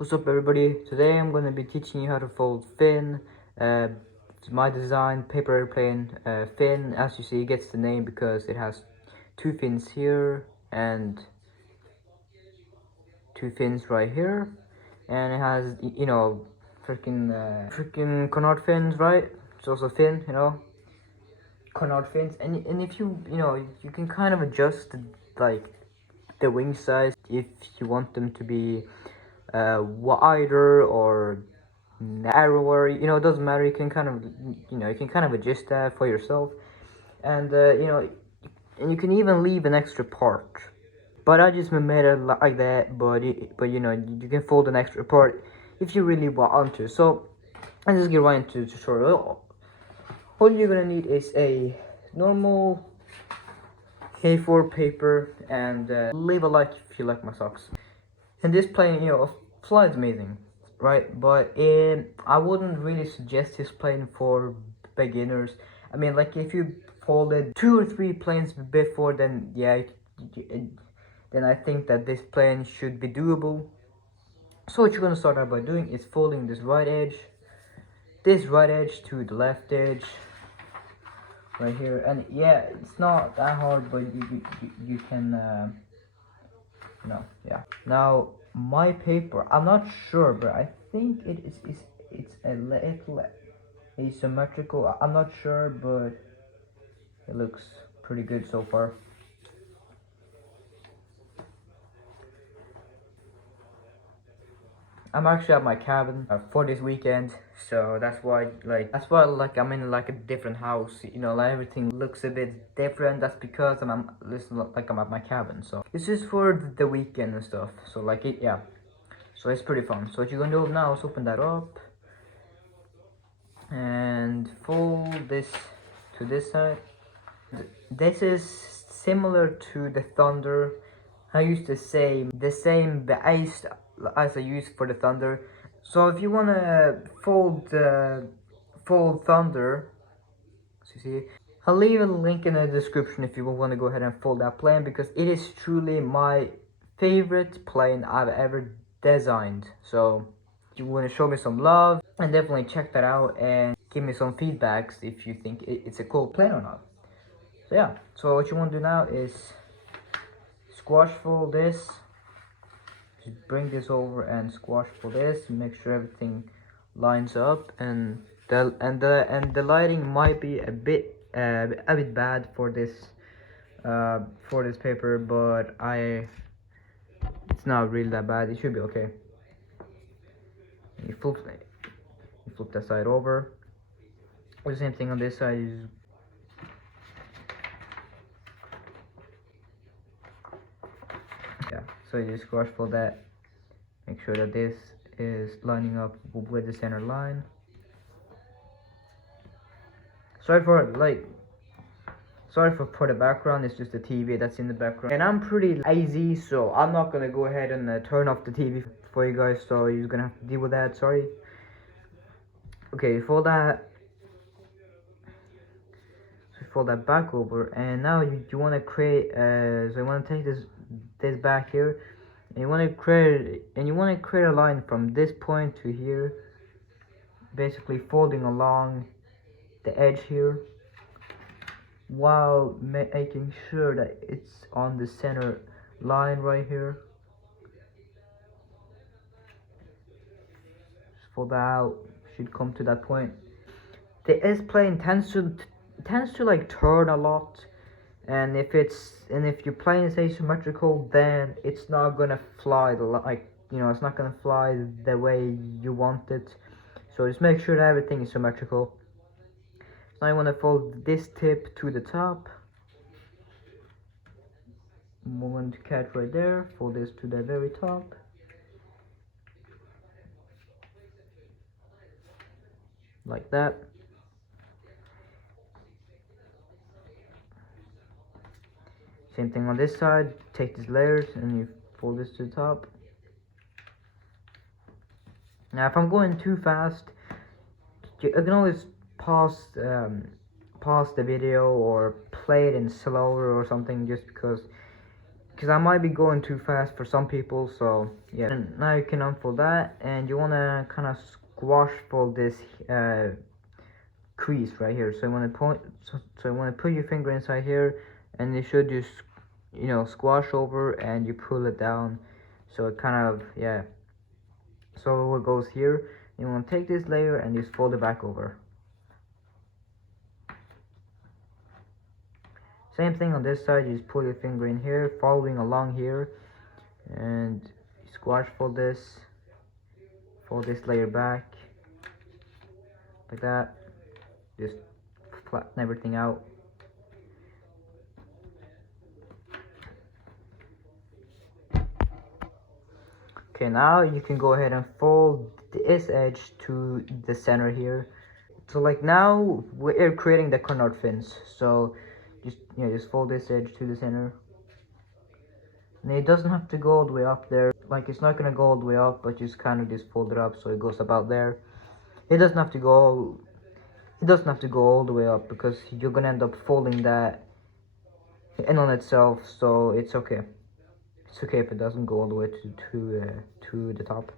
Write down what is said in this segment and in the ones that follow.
What's up everybody? Today I'm going to be teaching you how to fold fin. It's my design paper airplane fin. As you see, it gets the name because it has two fins here and two fins right here, and it has freaking canard fins, right? It's also fin, canard fins, and if you can kind of adjust like the wing size if you want them to be wider or narrower. It doesn't matter. You can kind of adjust that for yourself, and and you can even leave an extra part. But I just made it like that. But you can fold an extra part if you really want to. So let's just get right into the tutorial. All you're gonna need is a normal A4 paper and leave a like if you like my socks. And this plane, flies amazing, right? But I wouldn't really suggest this plane for beginners. I mean, like if you folded 2 or 3 planes before, then yeah, then I think that this plane should be doable. So what you're gonna start out by doing is folding this right edge to the left edge, right here. And yeah, it's not that hard, but you can. No, yeah. Now my paper, I'm not sure, but I think it's a little asymmetrical. I'm not sure, but it looks pretty good so far. I'm actually at my cabin for this weekend, so that's why I'm in like a different house. Like everything looks a bit different. That's because I'm at my cabin. So this is for the weekend and stuff. So yeah. So it's pretty fun. So what you're gonna do now is open that up and fold this to this side. This is similar to the Thunder. I use the same base as I use for the Thunder. So if you wanna fold Thunder, so you see, I'll leave a link in the description if you want to go ahead and fold that plane, because it is truly my favorite plane I've ever designed. So if you want to show me some love, and definitely check that out and give me some feedbacks if you think it's a cool plane or not. So yeah, so what you want to do now is squash fold this. Just bring this over and squash fold this. Make sure everything lines up, and the lighting might be a bit bad for this paper, but it's not really that bad. It should be okay. And you flip that side over. The same thing on this side. Yeah, so you just squash fold that. Make sure that this is lining up with the center line. Sorry for the background. It's just the TV that's in the background, and I'm pretty lazy, so I'm not gonna go ahead and turn off the TV for you guys, so you're gonna have to deal with that. Sorry. Okay, fold that back over, and now you want to create so you want to take this back here, and you want to create a line from this point to here, basically folding along the edge here, while making sure that it's on the center line right here. Just fold that out. Should come to that point. The S plane tends to like turn a lot, and if your plane is asymmetrical, then it's not gonna fly it's not gonna fly the way you want it. So just make sure that everything is symmetrical. Now I want to fold this tip to the top. Moment to catch right there. Fold this to the very top. Like that. Same thing on this side. Take these layers and you fold this to the top. Now if I'm going too fast, I can always pause the video or play it in slower or something, just because because I might be going too fast for some people. So yeah, and now you can unfold that, and you want to kind of squash fold this crease right here. So you want to point, so you want to put your finger inside here, and you should just, you know, squash over, and you pull it down, so it kind of, yeah, so what goes here. You want to take this layer and just fold it back over. Same thing on this side. You just pull your finger in here, following along here, and squash fold this layer back like that. Just flatten everything out. Okay, now you can go ahead and fold this edge to the center here. So like now we're creating the canard fins. So just, you know, just fold this edge to the center. And it doesn't have to go all the way up there. Like it's not gonna go all the way up, but just kind of just fold it up so it goes about there. It doesn't have to go all the way up, because you're gonna end up folding that in on itself. So it's okay. It's okay if it doesn't go all the way to the top.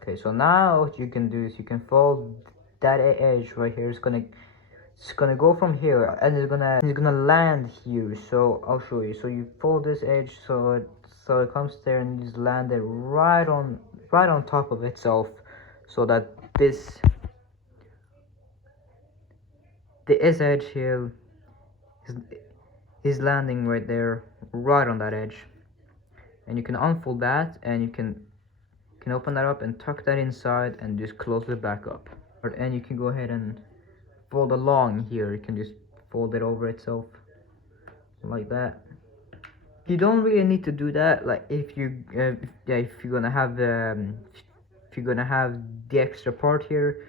Okay, so now what you can do is you can fold that edge right here. It's gonna go from here, and it's gonna land here. So I'll show you. So you fold this edge so it comes there, and you just land it right on top of itself, so that this edge here is landing right there, right on that edge. And you can unfold that, and you can open that up and tuck that inside, and just close it back up. And you can go ahead and fold along here. You can just fold it over itself like that. You don't really need to do that, like if you yeah, if you're gonna have the extra part here.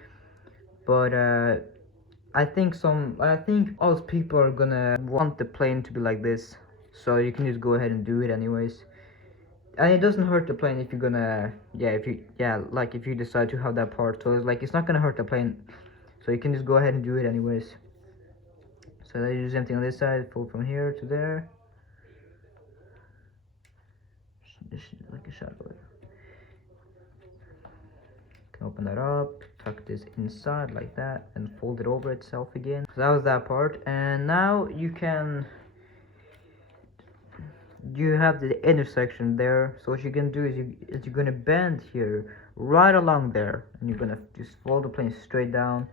But I think all people are gonna want the plane to be like this, so you can just go ahead and do it anyways. And it doesn't hurt the plane if you're gonna, like if you decide to have that part. So it's like, it's not gonna hurt the plane, so you can just go ahead and do it anyways. So let's do the same thing on this side. Fold from here to there. Just like a shadow. Can open that up, tuck this inside like that, and fold it over itself again. So that was that part. And now you have the intersection there. So what you're gonna do is you're gonna bend here right along there, and you're gonna just fold the plane straight down,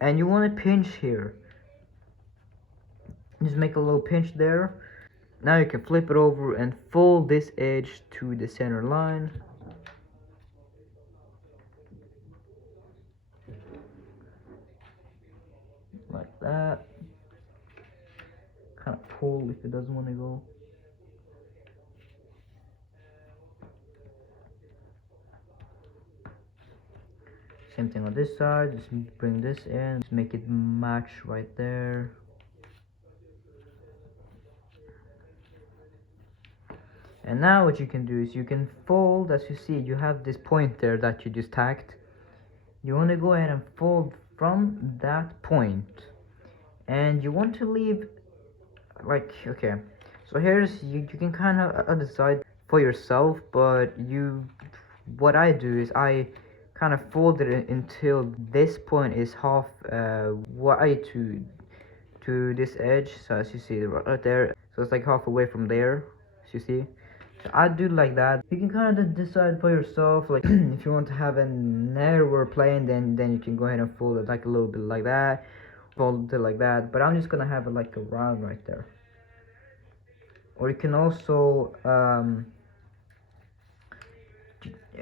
and you want to pinch here. Just make a little pinch there. Now you can flip it over and fold this edge to the center line. Like that. Kind of pull if it doesn't want to go. Same thing on this side. Just bring this in. Just make it match right there. And now what you can do is you can fold. As you see, you have this point there that you just tacked. You want to go ahead and fold from that point, and you want to leave, like, okay, so here's, you can kind of decide for yourself, but what I do is I kind of fold it until this point is half way to this edge. So as you see right there, so it's like half away from there, as you see. So I do like that. You can kind of decide for yourself, like if you want to have a narrower plane, then you can go ahead and fold it like a little bit like that, fold it like that. But I'm just gonna have it like a round right there. Or you can also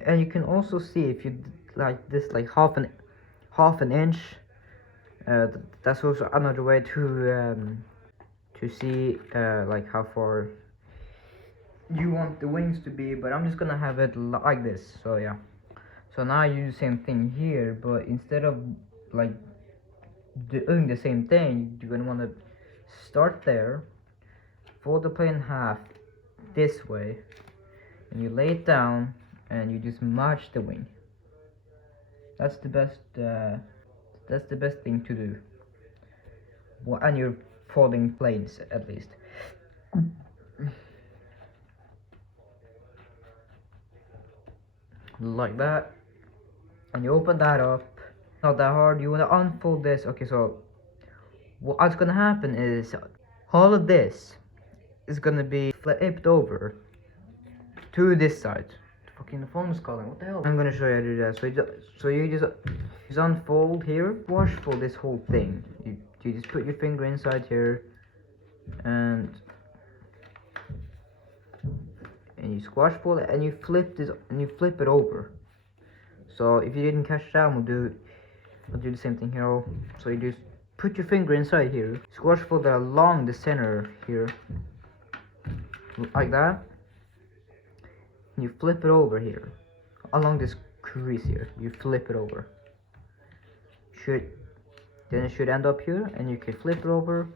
and you can also see if you like this, like half an inch. That's also another way to see like how far you want the wings to be, but I'm just gonna have it like this. So yeah, so now you do the same thing here, but instead of like doing the same thing, you're gonna want to start there, fold the plane in half this way, and you lay it down, and you just match the wing. That's the best thing to do. and you're folding planes at least. Like that. And you open that up. Not that hard. You want to unfold this. Okay, so what's gonna happen is all of this is gonna be flipped over to this side. Fucking the phone is calling. What the hell? I'm gonna show you how to do that. So you just unfold here. Wash fold this whole thing. You just put your finger inside here, and you squash fold it, and you flip this, and you flip it over. So if you didn't catch that, we'll do the same thing here. So you just put your finger inside here, squash fold it along the center here, like that. And you flip it over here, along this crease here. You flip it over. Then it should end up here, and you can flip it over,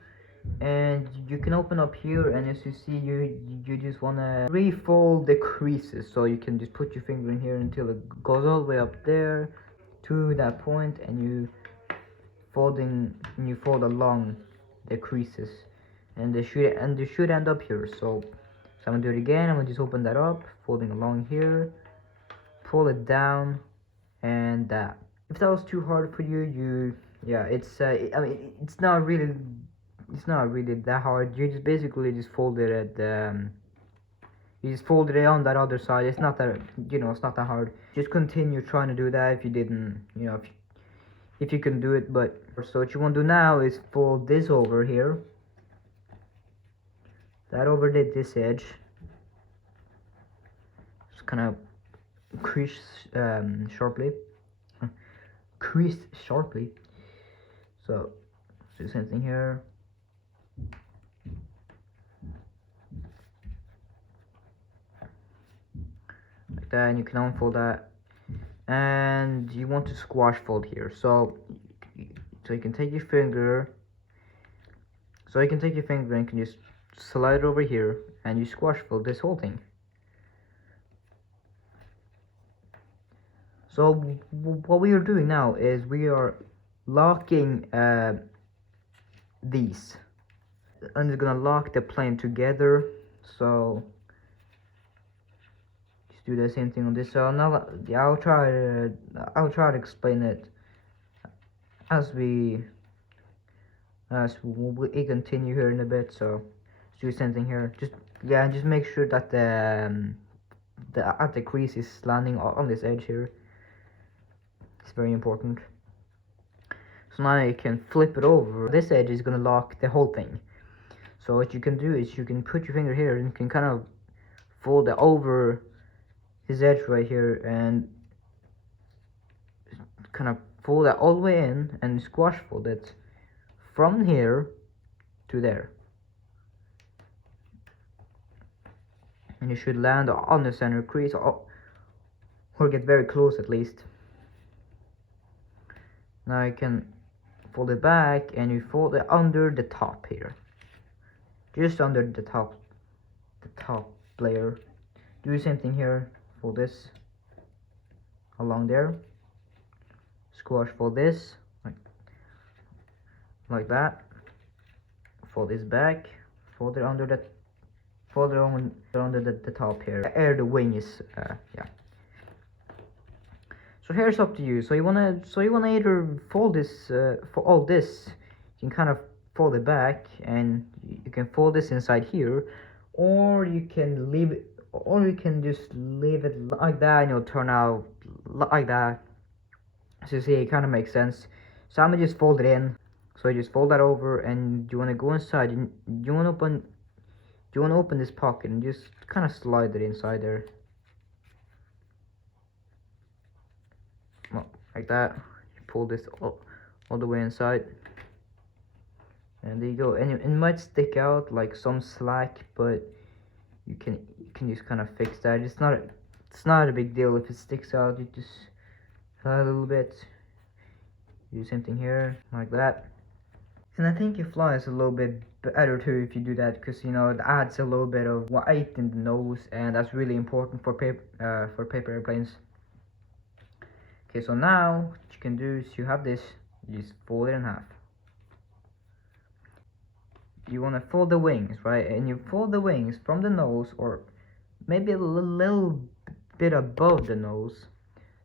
and you can open up here. And as you see, you just wanna refold the creases. So you can just put your finger in here until it goes all the way up there to that point, and you fold along the creases, and they should end up here. So I'm gonna do it again. I'm gonna just open that up, folding along here, pull it down, and that. If that was too hard for you, yeah, I mean, it's not really that hard. You just basically just fold it you just fold it on that other side. It's not that, it's not that hard. Just continue trying to do that if you didn't, if you can do it. But so what you want to do now is fold this over here. That overdid this edge. Just kind of crease sharply. Crease sharply. So do the same thing here. Like that, and you can unfold that. And you want to squash fold here. So you can take your finger. So you can take your finger and can just slide it over here, and you squash fold this whole thing. So what we are doing now is we are locking these, and it's gonna lock the plane together. So just do the same thing on this. So now I'll try to explain it as we continue here in a bit. So let's do the same thing here. Just make sure that the crease is landing on this edge here. It's very important. So now you can flip it over. This edge is gonna lock the whole thing. So what you can do is you can put your finger here and you can kind of fold it over his edge right here, and kind of fold it all the way in and squash fold it from here to there. And you should land on the center crease, or get very close at least. Now you can fold it back, and you fold it under the top here, just under the top layer. Do the same thing here. Fold this along there, squash fold this like that, fold this back, fold it under the top here, where the wing is. Yeah. So here's up to you. So you wanna either fold this for all this. You can kind of fold it back, and you can fold this inside here, or you can leave it, or you can just leave it like that, and it'll turn out like that. So you see, it kind of makes sense. So I'm gonna just fold it in. So you just fold that over, and you wanna go inside. You wanna open this pocket and just kind of slide it inside there. Like that. You pull this all the way inside, and there you go. And it might stick out like some slack, but you can just kind of fix that. It's not a big deal if it sticks out. You just a little bit. Do the same thing here, like that. And I think it flies a little bit better too if you do that, because it adds a little bit of weight in the nose, and that's really important for paper airplanes. Okay, so now what you can do is you have this, you just fold it in half, you want to fold the wings, right? And you fold the wings from the nose, or maybe a little bit above the nose,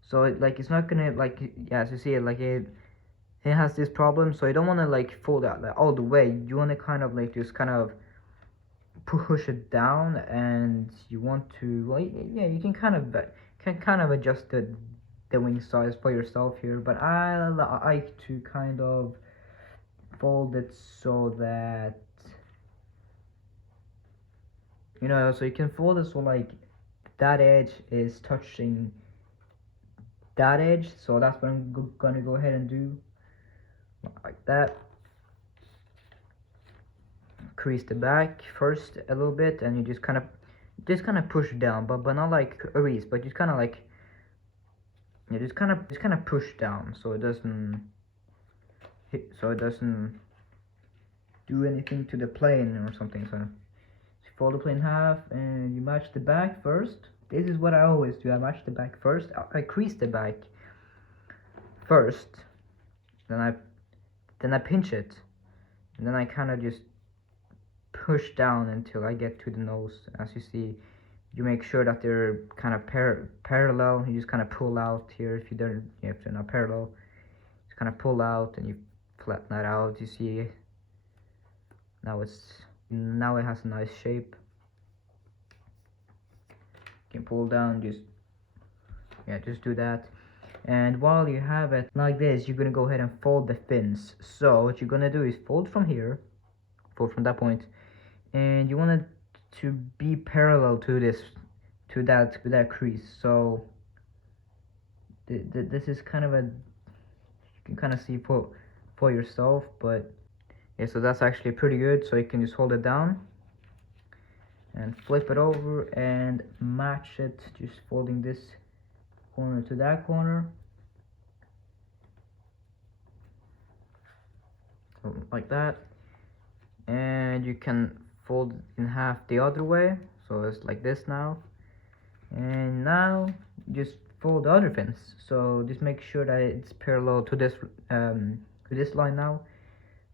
so it's not gonna, like, yeah, as you see it, like it has this problem. So you don't want to like fold out like all the way. You want to kind of like just kind of push it down, and you want to, well, yeah, you can kind of adjust the wing size for yourself here, but I like to kind of fold it so that, so you can fold it so like that edge is touching that edge. So that's what I'm gonna go ahead and do, like that. Crease the back first a little bit, and you just kind of push down, but not like crease, but just kind of like, yeah, just kind of push down, so it doesn't do anything to the plane or something. So you fold the plane in half, and you match the back first. This is what I always do. I match the back first. I crease the back first, then I pinch it, and then I kind of just push down until I get to the nose. As you see, you make sure that they're kind of parallel. You just kind of pull out here. If they're not parallel, just kind of pull out, and you flatten that out. You see, now it has a nice shape. You can pull down, just do that. And while you have it like this, you're gonna go ahead and fold the fins. So what you're gonna do is fold from here, fold from that point, and you want it to be parallel to that crease. So this is kind of you can kind of see for yourself, but yeah, so that's actually pretty good. So you can just hold it down and flip it over and match it, just folding this corner to that corner, like that. And you can fold in half the other way, so it's like this now. And now just fold the other fins, so just make sure that it's parallel to this line now.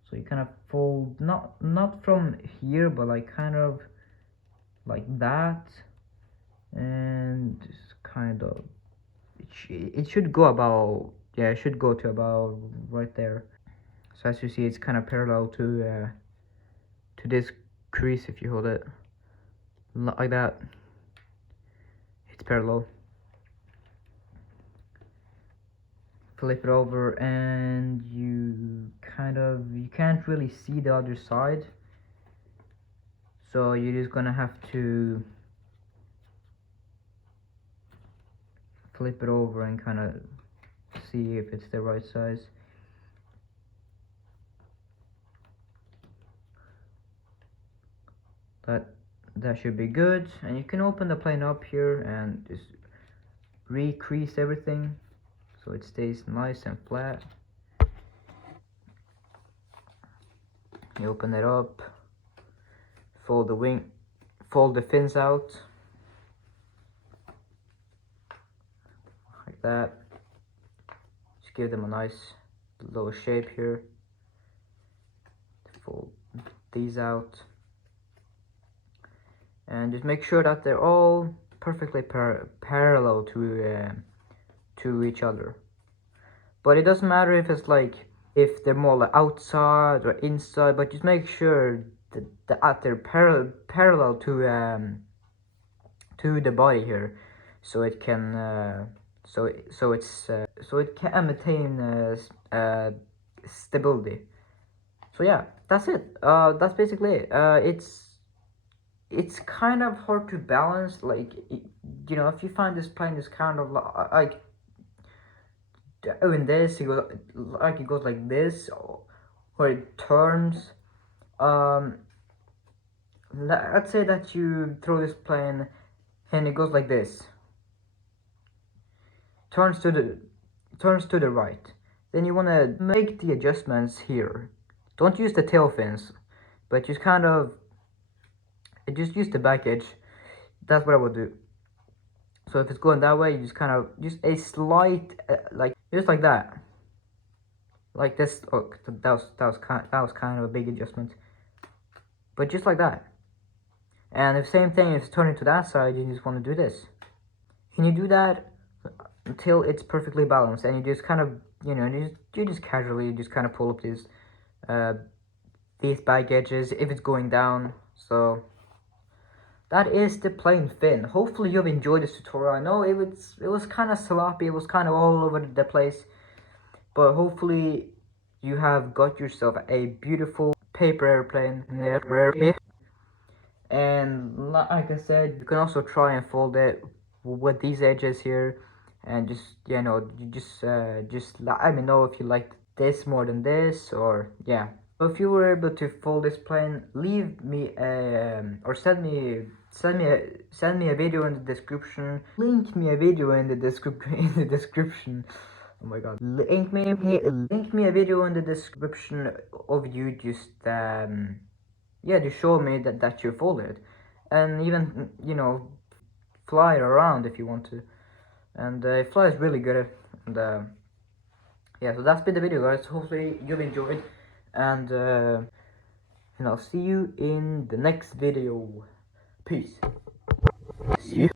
So you kind of fold not from here, but like kind of like that, and just kind of it should go about, yeah, it should go to about right there. So as you see, it's kind of parallel to this crease. If you hold it like that, it's parallel. Flip it over, and you can't really see the other side, so you're just gonna have to flip it over and kind of see if it's the right size. That should be good, and you can open the plane up here and just re-crease everything so it stays nice and flat. You open it up, fold the fins out like that. Just give them a nice little shape here. Fold these out, and just make sure that they're all perfectly parallel to each other. But it doesn't matter if it's like, if they're more like outside or inside, but just make sure that they're parallel to the body here, so it can so it can maintain stability. So yeah, that's it. That's basically it. It's kind of hard to balance, like, if you find this plane is kind of like doing this, it goes like this, or it turns. Let's say that you throw this plane and it goes like this, turns to the right. Then you want to make the adjustments here. Don't use the tail fins, but just use the back edge. That's what I would do. So if it's going that way, you just a slight, just like that, like this. Oh, that was kind of a big adjustment. but just like that. And the same thing is turning to that side, you just want to do this. And you do that until it's perfectly balanced, and you just kind of, you just casually just kind of pull up these back edges if it's going down. So that is the plain fin. Hopefully you've enjoyed this tutorial. I know it was kind of sloppy, it was kind of all over the place, but hopefully you have got yourself a beautiful paper airplane. And like I said, you can also try and fold it with these edges here, and just you just let me know if you like this more than this, or yeah. So if you were able to fold this plane, leave me or send me a video in the description. Link me a video in the description Oh my god. Link me a video in the description of you just yeah, to show me that you folded, and even fly it around if you want to, and it flies really good. And yeah, so that's been the video, guys. Hopefully you've enjoyed, and I'll see you in the next video. Peace. See you.